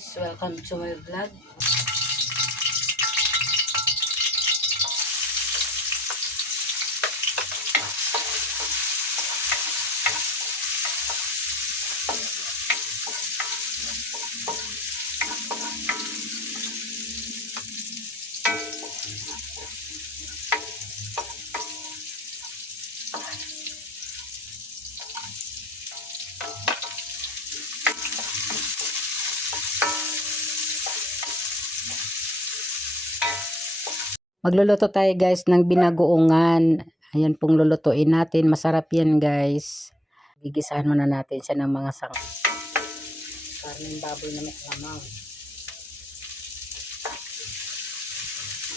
guys, welcome to my vlog. Magluluto tayo guys ng binagoongan. Ayan pong lulutuin natin. Masarap yan guys. Gigisahan muna natin siya ng mga karneng baboy na may alamang.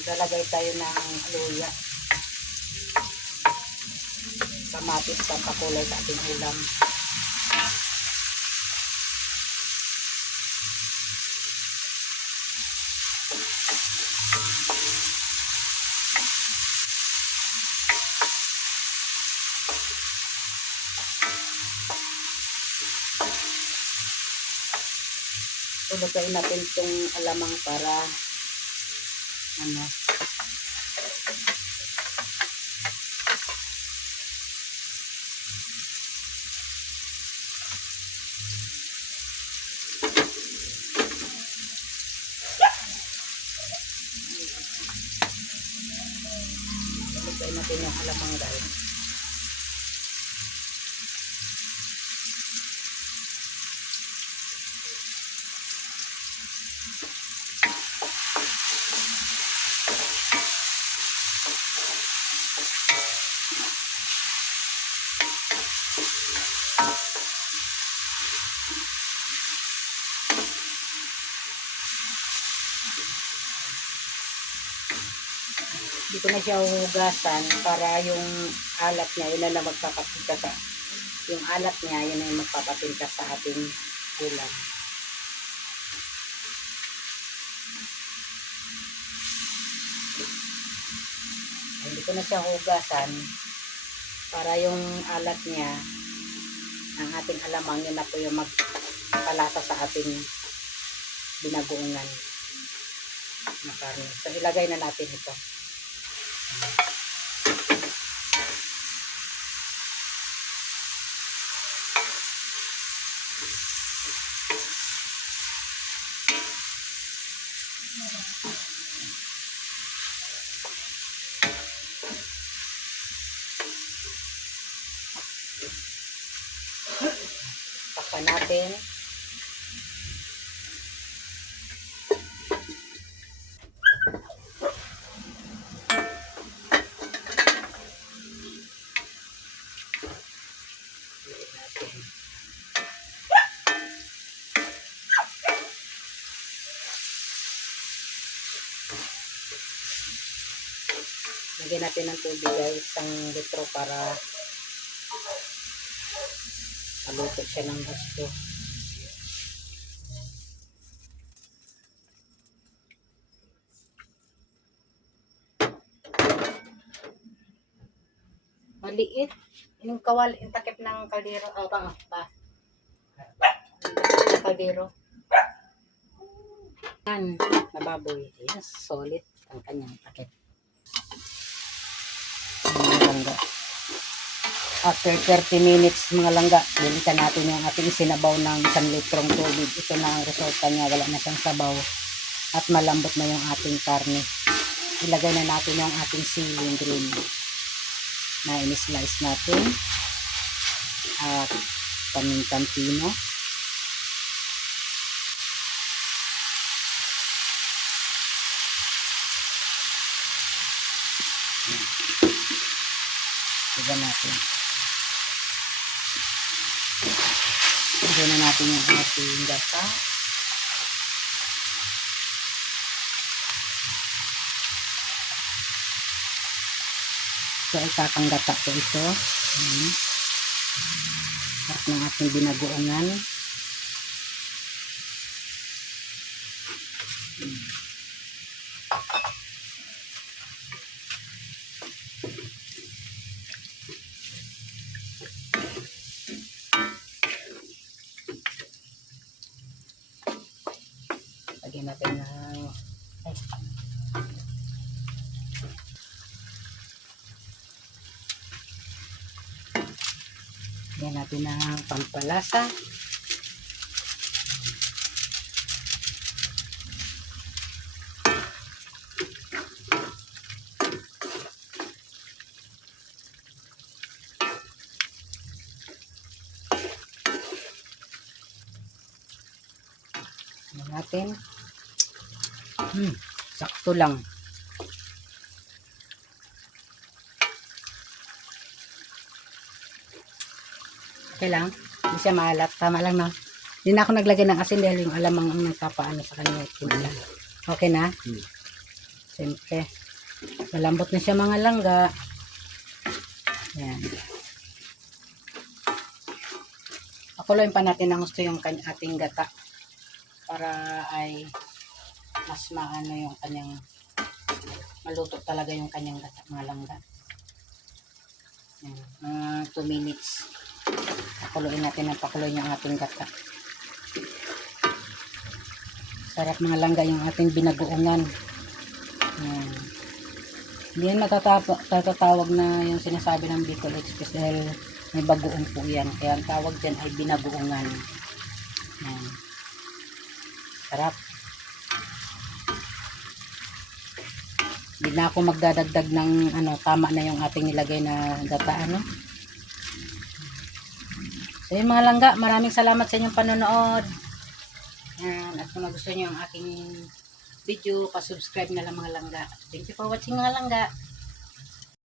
Maglalagay tayo ng luya. Kamatis sa pakulay sa ating ulam. Lutuin natin itong alamang para lutuin natin yung alamang guys. Hindi ko na siya hugasan para yung alat niya, yun na lang magpapatinta sa, yung alat niya, yun na yung magpapatinta sa ating ulam. Hindi ko na siya hugasan para yung alat niya, ang ating alamang, yun na po yung magpalasa sa ating binagoongan na karne. So ilagay na natin ito. Takpan natin. Lagyan natin ng tubig guys, isang litro para maluto siya ng gusto. Maliit. Yung kawal, yung takip ng kaldero. Oh, pa. Yung kaldero. Yan, nababoy. Yes, solid ang kanyang takip. Mga langga. After 30 minutes mga langga, bilisan natin yung ating sinabaw ng 1 litrong tubig. Ito na ang resulta niya. Wala na siyang sabaw. At malambot na yung ating karne. Ilagay na natin yung ating siling green na in-slice natin. At pamintang pino. Lagyan natin. Lagyan na natin yung ating gata. So, isakang gata po ito. At ng ating binagoongan. Lagyan natin ng lagyan natin ng pampalasa. Natin. Sakto lang. Okay lang. Hindi siya maalat. Tama lang, no? Hindi na ako naglagay ng asin dahil yung alamang ang nagpapaano sa kanya. Okay na? Siyempre. Malambot na siya mga langga. Yan. Pakuloyin pa natin ng gusto yung ating gata. Para ay mas maano yung kanyang maluto talaga yung kanyang gata, mga langga. Yan, 2 minutes. Pakuloyin natin ng pakuloyin yung ating gata. Sarap mga langga yung ating binagoongan. Yan. Hindi yan matatawag na yung sinasabi ng Bicol Express dahil may bagoong po yan. Kaya ang tawag dyan ay binagoongan. Yan. Sarap. Hindi na ako magdadagdag ng tama na yung ating nilagay na gata, So yun mga langga, maraming salamat sa inyong panonood. Yan. At kung gusto niyo ang aking video, pa-subscribe na lang mga langga. Thank you for watching mga langga.